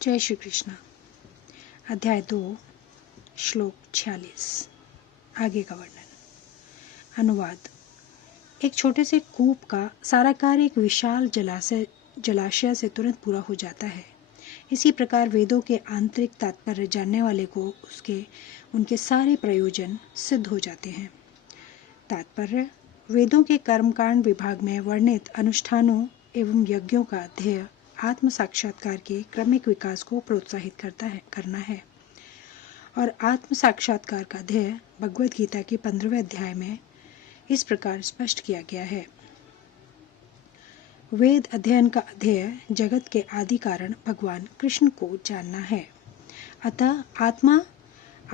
जय श्री कृष्ण। अध्याय 2 श्लोक 46। आगे का वर्णन। अनुवाद। एक छोटे से कूप का सारा कार्य एक विशाल जलाशय से तुरंत पूरा हो जाता है। इसी प्रकार वेदों के आंतरिक तात्पर्य जानने वाले को उनके सारे प्रयोजन सिद्ध हो जाते हैं। तात्पर्य: वेदों के कर्मकांड विभाग में वर्णित अनुष्ठानों एवं यज्ञों का ध्येय आत्म साक्षात्कार के क्रमिक विकास को प्रोत्साहित करना है। और आत्म साक्षात्कार का ध्येय भगवद गीता के 15वें अध्याय में इस प्रकार स्पष्ट किया गया है। वेद अध्ययन का ध्येय जगत के आदि कारण भगवान कृष्ण को जानना है। अतः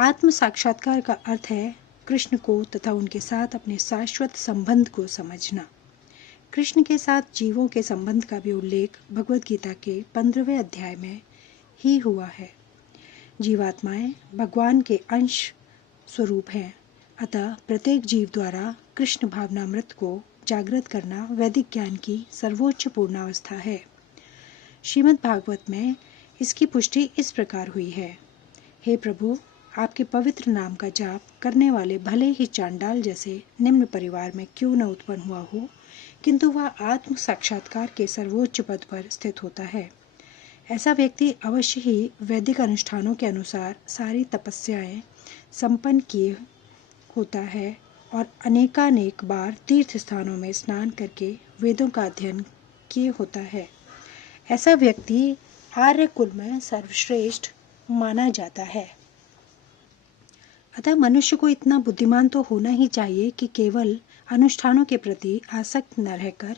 आत्म साक्षात्कार का अर्थ है कृष्ण को तथा उनके साथ अपने शाश्वत संबंध को समझना। कृष्ण के साथ जीवों के संबंध का भी उल्लेख भगवद गीता के 15वें अध्याय में ही हुआ है। जीवात्माएं भगवान के अंश स्वरूप हैं। अतः प्रत्येक जीव द्वारा कृष्ण भावनामृत को जागृत करना वैदिक ज्ञान की सर्वोच्च पूर्णावस्था है। श्रीमद् भागवत में इसकी पुष्टि इस प्रकार हुई है। हे प्रभु, आपके पवित्र नाम का जाप करने वाले भले ही चांडाल जैसे निम्न परिवार में क्यों न उत्पन्न हुआ हो, किंतु वह आत्म साक्षात्कार के सर्वोच्च पद पर स्थित होता है। ऐसा व्यक्ति अवश्य ही वैदिक अनुष्ठानों के अनुसार सारी तपस्याएं संपन्न किए होता है और अनेकानेक बार तीर्थ स्थानों में स्नान करके वेदों का अध्ययन किए होता है। ऐसा व्यक्ति आर्य कुल में सर्वश्रेष्ठ माना जाता है। अतः मनुष्य को इतना बुद्धिमान तो होना ही चाहिए कि केवल अनुष्ठानों के प्रति आसक्त न रहकर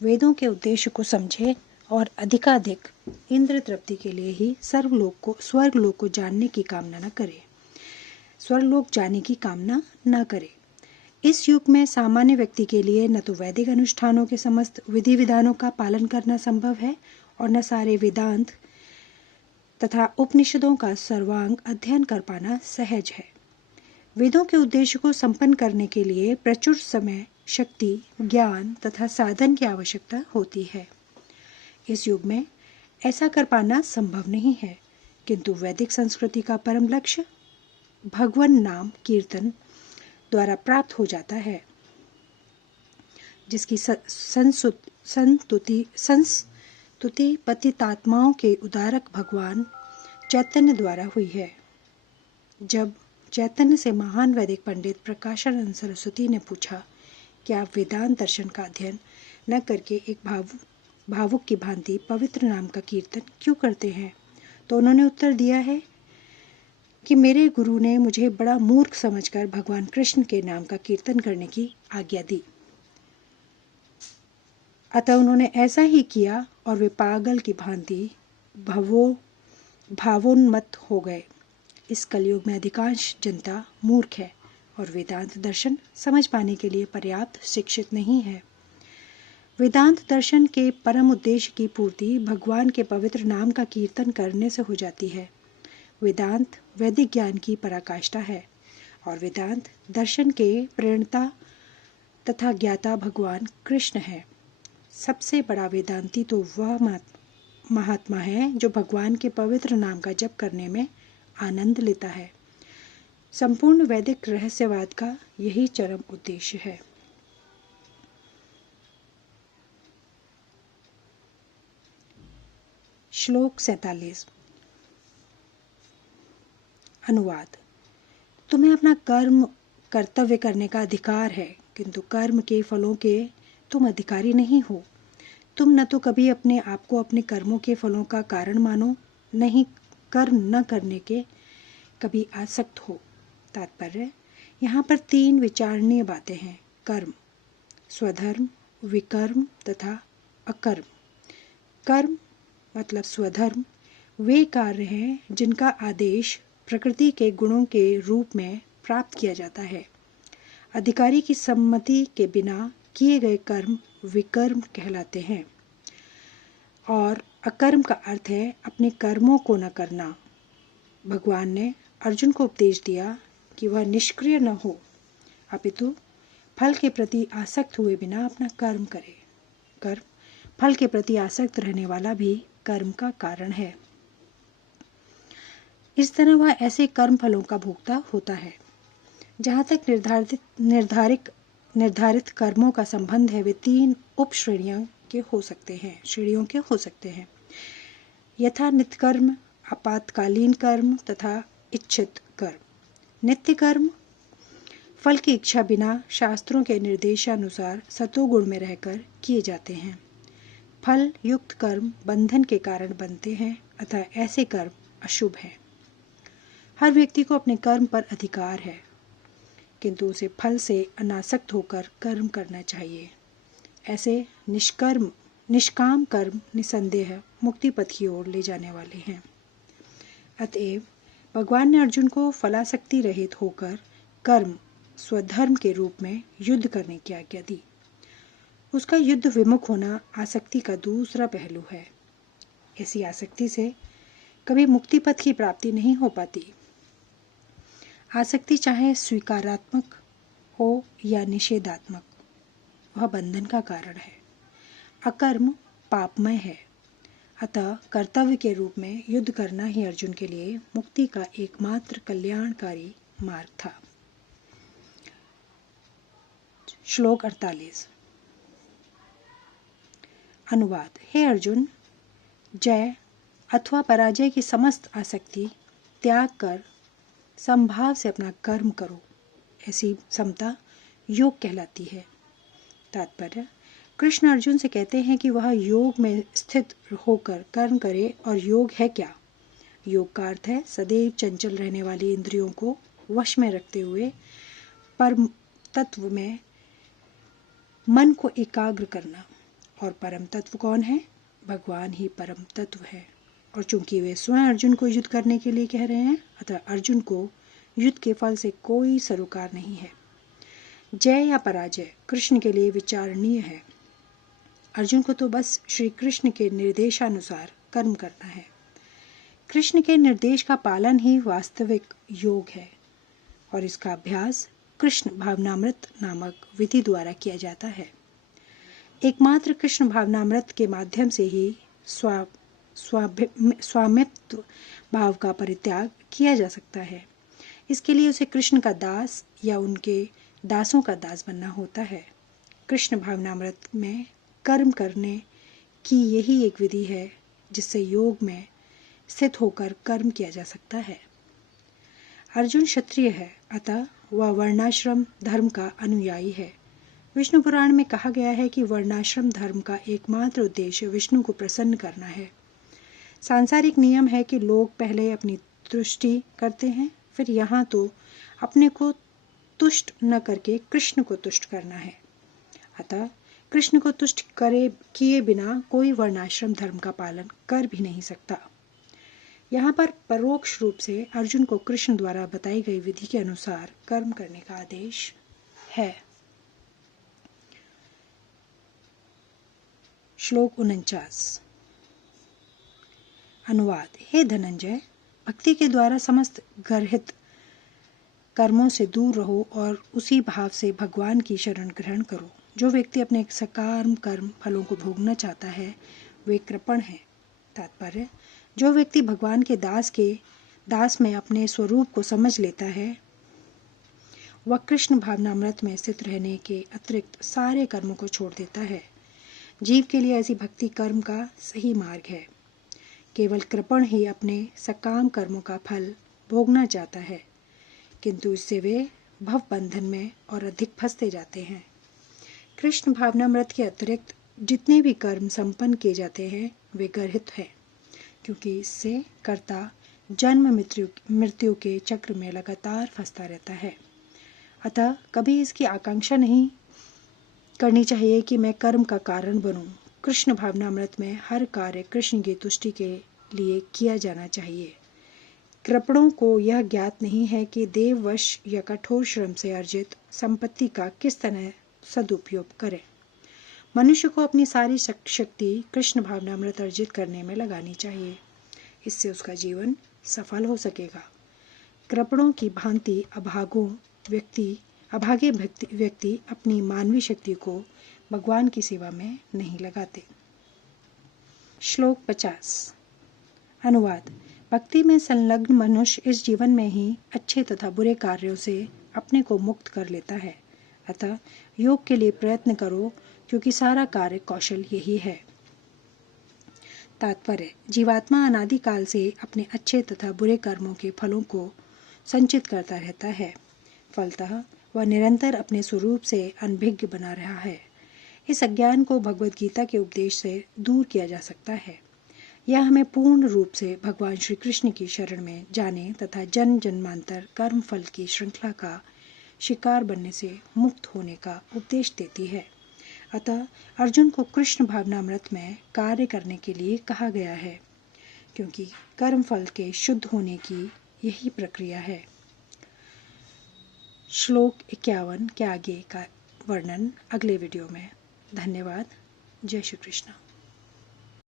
वेदों के उद्देश्य को समझे और अधिकाधिक इंद्र तृप्ति के लिए ही स्वर्गलोक को जानने की कामना न करे, स्वर्गलोक जाने की कामना न करे। इस युग में सामान्य व्यक्ति के लिए न तो वैदिक अनुष्ठानों के समस्त विधि विधानों का पालन करना संभव है और न सारे वेदांत तथा उपनिषदों का सर्वांग अध्ययन कर पाना सहज है। वेदों के उद्देश्य को संपन्न करने के लिए प्रचुर समय, शक्ति, ज्ञान तथा साधन की आवश्यकता होती है। इस युग में ऐसा कर पाना संभव नहीं है, किंतु वैदिक संस्कृति का परम लक्ष्य भगवन नाम कीर्तन द्वारा प्राप्त हो जाता है, जिसकी संस्तुति पतितात्माओं के उद्धारक भगवान चैतन्य द्वारा हुई है। जब चैतन्य से महान वैदिक पंडित प्रकाशानंद सरस्वती ने पूछा कि आप वेदांत दर्शन का अध्ययन न करके एक भावुक की भांति पवित्र नाम का कीर्तन क्यों करते हैं, तो उन्होंने उत्तर दिया है कि मेरे गुरु ने मुझे बड़ा मूर्ख समझकर भगवान कृष्ण के नाम का कीर्तन करने की आज्ञा दी। अतः उन्होंने ऐसा ही किया और वे पागल की भांति भावोन्मत्त हो गए। इस कलयुग में अधिकांश जनता मूर्ख है और वेदांत दर्शन समझ पाने के लिए पर्याप्त शिक्षित नहीं है। वेदांत दर्शन के परम उद्देश्य की पूर्ति भगवान के पवित्र नाम का कीर्तन करने से हो जाती है। वेदांत वैदिक ज्ञान की पराकाष्ठा है और वेदांत दर्शन के प्रेरणता तथा ज्ञाता भगवान कृष्ण है। सबसे बड़ा वेदांती तो वह महात्मा है जो भगवान के पवित्र नाम का जप करने में आनंद लेता है। संपूर्ण वैदिक रहस्यवाद का यही चरम उद्देश्य है। श्लोक 47। अनुवाद। तुम्हें अपना कर्तव्य करने का अधिकार है, किंतु कर्म के फलों के तुम अधिकारी नहीं हो। तुम न तो कभी अपने आप को अपने कर्मों के फलों का कारण मानो, नहीं कर्म न करने के कभी आसक्त हो। तात्पर्य: यहाँ पर 3 विचारणीय बातें हैं: कर्म, स्वधर्म, विकर्म तथा अकर्म। कर्म मतलब स्वधर्म वे कार्य हैं जिनका आदेश प्रकृति के गुणों के रूप में प्राप्त किया जाता है। अधिकारी की सम्मति के बिना किए गए कर्म विकर्म कहलाते हैं। और अकर्म का अर्थ है अपने कर्मों को न करना। भगवान ने अर्जुन को उपदेश दिया कि वह निष्क्रिय न हो, अपितु फल के प्रति आसक्त हुए बिना अपना कर्म करे। कर्म फल के प्रति आसक्त रहने वाला भी कर्म का कारण है। इस तरह वह ऐसे कर्म फलों का भोक्ता होता है। जहाँ तक निर्धारित कर्मों का संबंध है, वे 3 उप श्रेणियों के हो सकते हैं, यथा नित्य कर्म, आपातकालीन कर्म तथा इच्छित कर्म। नित्य कर्म फल की इच्छा बिना शास्त्रों के निर्देशानुसार सतोगुण में रहकर किए जाते हैं। फल युक्त कर्म बंधन के कारण बनते हैं, अतः ऐसे कर्म अशुभ हैं। हर व्यक्ति को अपने कर्म पर अधिकार है, किंतु उसे फल से अनासक्त होकर कर्म करना चाहिए। ऐसे निष्काम कर्म निसंदेह मुक्ति पथ की ओर ले जाने वाले हैं। अतएव भगवान ने अर्जुन को फलासक्ति रहित होकर कर्म स्वधर्म के रूप में युद्ध करने की आज्ञा दी। उसका युद्ध विमुख होना आसक्ति का दूसरा पहलू है। ऐसी आसक्ति से कभी मुक्ति पथ की प्राप्ति नहीं हो पाती। आसक्ति चाहे स्वीकारात्मक हो या निषेधात्मक, वह बंधन का कारण है। अकर्म पापमय है, अतः कर्तव्य के रूप में युद्ध करना ही अर्जुन के लिए मुक्ति का एकमात्र कल्याणकारी मार्ग था। श्लोक 48। अनुवाद। हे अर्जुन, जय अथवा पराजय की समस्त आसक्ति त्याग कर संभाव से अपना कर्म करो। ऐसी समता योग कहलाती है। तात्पर्य, कृष्ण अर्जुन से कहते हैं कि वह योग में स्थित होकर कर्म करे। और योग है क्या? योग का अर्थ है सदैव चंचल रहने वाली इंद्रियों को वश में रखते हुए परम तत्व में मन को एकाग्र करना। और परम तत्व कौन है? भगवान ही परम तत्व है। और चूंकि वे स्वयं अर्जुन को युद्ध करने के लिए कह रहे हैं, अतः अर्जुन को युद्ध के फल से कोई सरोकार नहीं है। जय या पराजय कृष्ण के लिए विचारणीय है। अर्जुन को तो बस श्री कृष्ण के निर्देशानुसार कर्म करना है। कृष्ण के निर्देश का पालन ही वास्तविक योग है और इसका अभ्यास कृष्ण भावनामृत नामक विधि द्वारा किया जाता है। एकमात्र कृष्ण भावनामृत के माध्यम से ही स्वामित्व भाव का परित्याग किया जा सकता है। इसके लिए उसे कृष्ण का दास या उनके दासों का दास बनना होता है। कृष्ण भावनामृत में कर्म करने की यही एक विधि है जिससे योग में स्थित होकर कर्म किया जा सकता है। अर्जुन क्षत्रिय है, अतः वह वर्णाश्रम धर्म का अनुयायी है। विष्णु पुराण में कहा गया है कि वर्णाश्रम धर्म का एकमात्र उद्देश्य विष्णु को प्रसन्न करना है। सांसारिक नियम है कि लोग पहले अपनी तुष्टि करते हैं, फिर यहाँ तो अपने को तुष्ट न करके कृष्ण को तुष्ट करना है। अतः कृष्ण को तुष्ट किए बिना कोई वर्णाश्रम धर्म का पालन कर भी नहीं सकता। यहाँ पर परोक्ष रूप से अर्जुन को कृष्ण द्वारा बताई गई विधि के अनुसार कर्म करने का आदेश है। श्लोक 49। अनुवाद। हे धनंजय, भक्ति के द्वारा समस्त गर्हित कर्मों से दूर रहो और उसी भाव से भगवान की शरण ग्रहण करो। जो व्यक्ति अपने सकाम कर्म फलों को भोगना चाहता है वे कृपण है। तात्पर्य, जो व्यक्ति भगवान के दास में अपने स्वरूप को समझ लेता है वह कृष्ण भावनामृत में स्थित रहने के अतिरिक्त सारे कर्मों को छोड़ देता है। जीव के लिए ऐसी भक्ति कर्म का सही मार्ग है। केवल कृपण ही अपने सकाम कर्मों का फल भोगना चाहता है, किंतु इससे वे भव बंधन में और अधिक फंसते जाते हैं। कृष्ण भावनामृत के अतिरिक्त जितने भी कर्म संपन्न किए जाते हैं वे गर्हित हैं, क्योंकि इससे कर्ता जन्म मृत्यु के चक्र में लगातार फंसता रहता है। अतः कभी इसकी आकांक्षा नहीं करनी चाहिए कि मैं कर्म का कारण बनूं। कृष्ण भावनामृत में हर कार्य कृष्ण की तुष्टि के लिए किया जाना चाहिए। कृपणों को यह ज्ञात नहीं है कि देववश या कठोर श्रम से अर्जित संपत्ति का किस तरह सदुपयोग करें। मनुष्य को अपनी सारी शक्ति कृष्ण भावनामृत अर्जित करने में लगानी चाहिए। इससे उसका जीवन सफल हो सकेगा। कृपणों की भांति अभागे व्यक्ति अपनी मानवीय शक्ति को भगवान की सेवा में नहीं लगाते। श्लोक 50। अनुवाद। भक्ति में संलग्न मनुष्य इस जीवन में ही अच्छे तथा बुरे कार्यों से अपने को मुक्त कर लेता है। अतः योग के लिए प्रयत्न करो, क्योंकि सारा कार्य कौशल यही है। तात्पर्य: जीवात्मा अनादिकाल से अपने अच्छे तथा बुरे कर्मों के फलों को संचित करता रहता है। फलतः वह निरंतर अपने स्वरूप से अनभिज्ञ बना रहा है। इस अज्ञान को भगवद गीता के उपदेश से दूर किया जा सकता है। यह हमें पूर्ण रूप से भगवान श्री कृष्ण की शरण में जाने तथा जन्म जन्मांतर कर्म फल की श्रृंखला का शिकार बनने से मुक्त होने का उपदेश देती है। अतः अर्जुन को कृष्ण भावनामृत में कार्य करने के लिए कहा गया है, क्योंकि कर्म फल के शुद्ध होने की यही प्रक्रिया है। श्लोक 51 के आगे का वर्णन अगले वीडियो में। धन्यवाद। जय श्री कृष्ण।